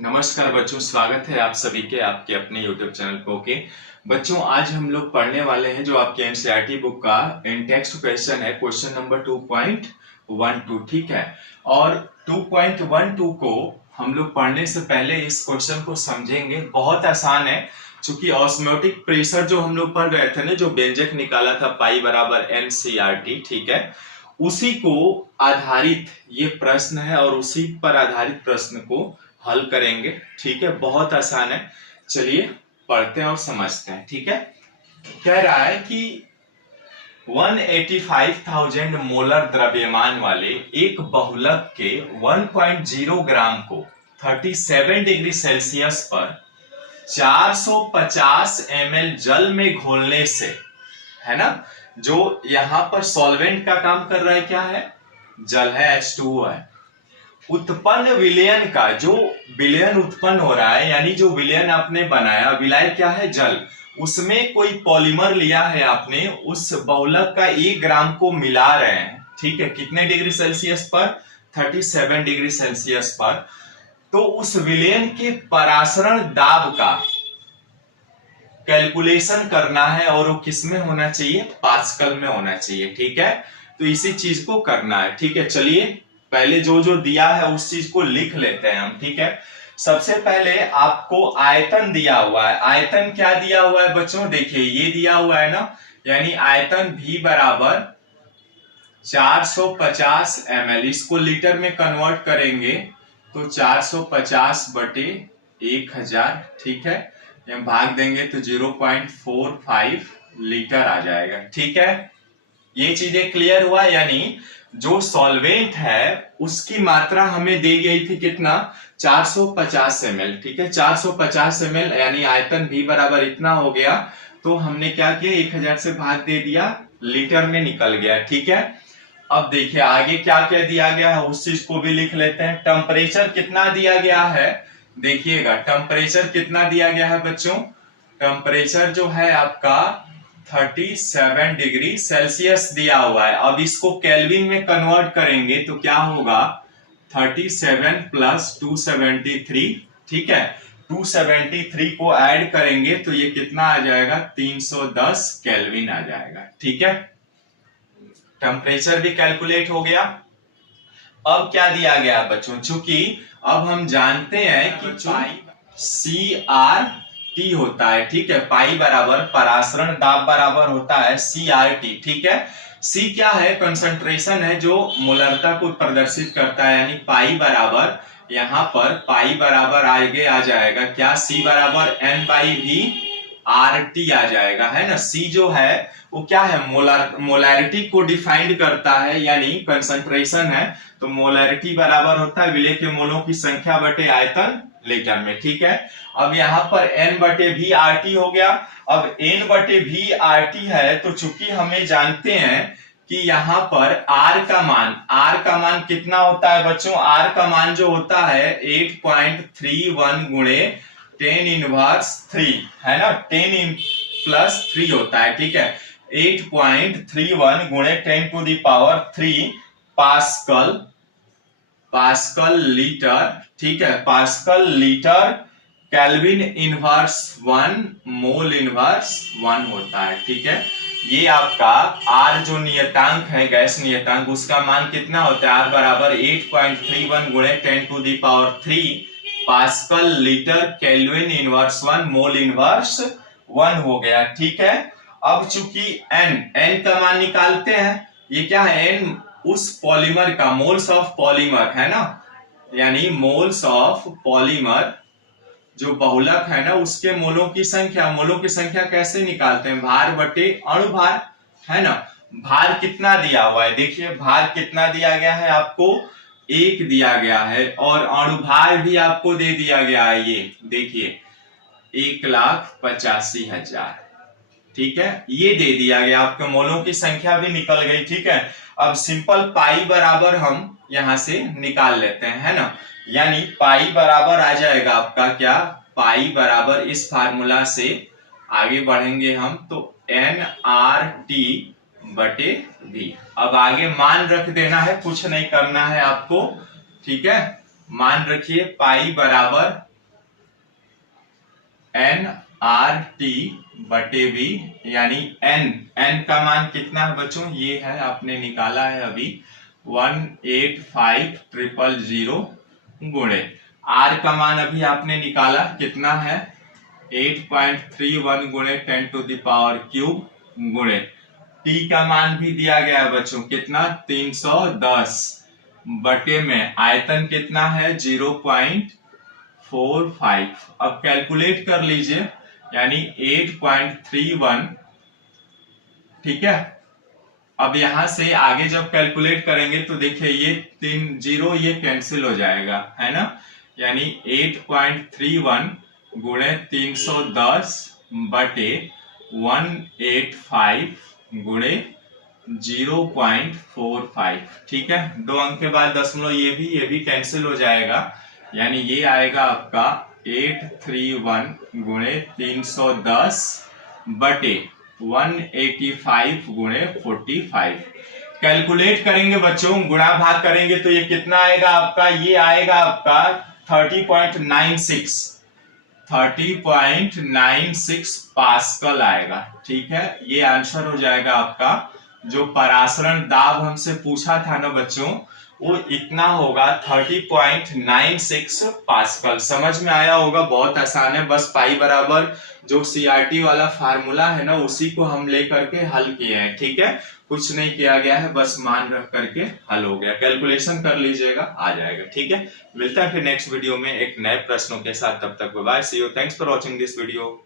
नमस्कार बच्चों, स्वागत है आप सभी के आपके अपने YouTube चैनल पे। ओके बच्चों, आज हम लोग पढ़ने वाले हैं जो आपके एनसीईआरटी बुक का इन टेक्स्ट क्वेश्चन है, क्वेश्चन नंबर 2.12। ठीक है, और 2.12 को हम लोग पढ़ने से पहले इस क्वेश्चन को समझेंगे। बहुत आसान है, क्योंकि ऑस्मोटिक प्रेशर जो हम लोग पढ़ रहे थे ना, जो व्यंजक निकाला था पाई बराबर एनसीईआरटी, ठीक है, उसी को आधारित ये प्रश्न है और उसी पर आधारित प्रश्न को हल करेंगे। ठीक है, बहुत आसान है। चलिए पढ़ते हैं और समझते हैं। ठीक है, कह रहा है कि 185,000 मोलर द्रव्यमान वाले एक बहुलक के 1.0 ग्राम को 37 डिग्री सेल्सियस पर 450 ml जल में घोलने से, है ना, जो यहां पर सॉल्वेंट का काम कर रहा है, क्या है, जल है, H2O है, उत्पन्न विलयन का, जो विलयन उत्पन्न हो रहा है, यानी जो विलयन आपने बनाया, विलाय क्या है, जल, उसमें कोई पॉलीमर लिया है आपने, उस बहुलक का 1 ग्राम को मिला रहे हैं। ठीक है, कितने डिग्री सेल्सियस पर, 37 डिग्री सेल्सियस पर। तो उस विलयन के परासरण दाब का कैलकुलेशन करना है, और वो किसमें होना चाहिए, पास्कल में होना चाहिए। ठीक है, तो इसी चीज को करना है। ठीक है, चलिए पहले जो जो दिया है उस चीज को लिख लेते हैं हम। ठीक है, सबसे पहले आपको आयतन दिया हुआ है। आयतन क्या दिया हुआ है बच्चों, देखिए ये दिया हुआ है ना, यानी आयतन V बराबर 450 ml। इसको लीटर में कन्वर्ट करेंगे तो 450 बटे 1000। ठीक है, हम भाग देंगे तो 0.45 लीटर आ जाएगा। ठीक है, ये चीजें क्लियर हुआ, यानी जो सॉल्वेंट है उसकी मात्रा हमें दी गई थी कितना, 450 ml। ठीक है, 450 ml यानी आयतन V बराबर इतना हो गया, तो हमने क्या किया, 1000 से भाग दे दिया, लीटर में निकल गया। ठीक है, अब देखिए आगे क्या क्या दिया गया है उस चीज को भी लिख लेते हैं। टेम्परेचर कितना दिया गया है, देखिएगा टेम्परेचर कितना दिया गया है बच्चों, टेम्परेचर जो है आपका 37 डिग्री सेल्सियस दिया हुआ है। अब इसको केल्विन में कन्वर्ट करेंगे तो क्या होगा, 37 प्लस 273। ठीक है, 273 को ऐड करेंगे तो ये कितना आ जाएगा, 310 केल्विन आ जाएगा। ठीक है, टेम्परेचर भी कैलकुलेट हो गया। अब क्या दिया गया बच्चों, चूंकि अब हम जानते हैं कि CRT होता है। ठीक है, पाई बराबर परासरण दाब बराबर होता है CRT। ठीक है, C क्या है, कंसंट्रेशन है जो मोलरता को प्रदर्शित करता है, यानी पाई बराबर, यहां पर पाई बराबर आगे आ जाएगा क्या, C बराबर N/V RT आ जाएगा, है ना। C जो है वो क्या है, मोलैरिटी को डिफाइंड करता है, यानी कंसंट्रेशन है, तो मोलैरिटी बराबर होता है विलय के मोलों की संख्या बटे आयतन लीटर में। ठीक है, अब यहाँ पर N/V RT हो गया। अब N/V RT है, तो चूंकि हमें जानते हैं कि यहाँ पर R का मान कितना होता है बच्चों, R का मान जो होता है 8.31 गुणे 10⁻3, है ना, 10+3 होता है। ठीक है, 8.31 गुणे 10⁻3 पास्कल लीटर। ठीक है, pascal litre kelvin inverse 1 mole inverse 1 होता है। ठीक है, ये आपका R जो नियतांक है, गैस नियतांक, उसका मान कितना होता है, R बराबर 8.31 गुणे 10⁻3 pascal litre kelvin inverse 1 mole inverse 1 हो गया। ठीक है, अब चूंकि N का मान निकालते हैं, ये क्या है, N उस पॉलीमर का, मोल्स ऑफ पॉलीमर, है ना, यानी मोल्स ऑफ पॉलीमर जो बहुलक है ना, उसके मोलों की संख्या। मोलों की संख्या कैसे निकालते हैं, भार बटे अणुभार, है ना। भार कितना दिया हुआ है, देखिए भार कितना दिया गया है आपको, 1 दिया गया है, और अणुभार भी आपको दे दिया गया है, ये देखिए 1,85,000। ठीक है, ये दे दिया गया, आपके मोलों की संख्या भी निकल गई। ठीक है, अब सिंपल पाई बराबर हम यहां से निकाल लेते हैं, है ना, यानी पाई बराबर आ जाएगा आपका क्या, पाई बराबर इस फार्मूला से आगे बढ़ेंगे हम तो NRT बटे V। अब आगे मान रख देना है, कुछ नहीं करना है आपको। ठीक है, मान रखिए पाई बराबर एन आर टी बटे वी, यानी एन का मान कितना है बच्चों, ये है आपने निकाला है अभी 185,000 गुणे आर का मान अभी आपने निकाला कितना है 8.31 गुणे 10 टू द पावर क्यूब गुणे टी का मान भी दिया गया है बच्चों कितना 310 बटे में आयतन कितना है 0.45। अब कैलकुलेट कर लीजिए, यानी 8.31, ठीक है। अब यहां से आगे जब कैलकुलेट करेंगे तो देखिए ये 3 जीरो ये कैंसिल हो जाएगा, है ना, यानी 8.31 गुणे 310 बटे 185 गुणे 0.45, ठीक है। 2 अंक के बाद दशमलव ये भी कैंसिल हो जाएगा, यानी ये आएगा आपका 831 गुणे 310 बटे 185 गुणे 45। कैलकुलेट करेंगे बच्चों, गुणा भाग करेंगे तो ये कितना आएगा आपका, ये आएगा आपका 30.96 पास्कल आएगा, ठीक है। ये आंसर हो जाएगा आपका। जो परासरण दाब हमसे पूछा था ना बच्चों, वो इतना होगा 30.96 पास्कल। समझ में आया होगा, बहुत आसान है। बस पाई बराबर जो सीआरटी वाला फार्मूला है ना, उसी को हम लेकर के हल किए हैं, ठीक है। कुछ नहीं किया गया है, बस मान रख करके हल हो गया। कैलकुलेशन कर लीजिएगा, आ जाएगा, ठीक है। मिलता है फिर नेक्स्ट वीडियो में एक नए प्रश्नों के साथ। तब तक bye, see you, thanks for watching this video.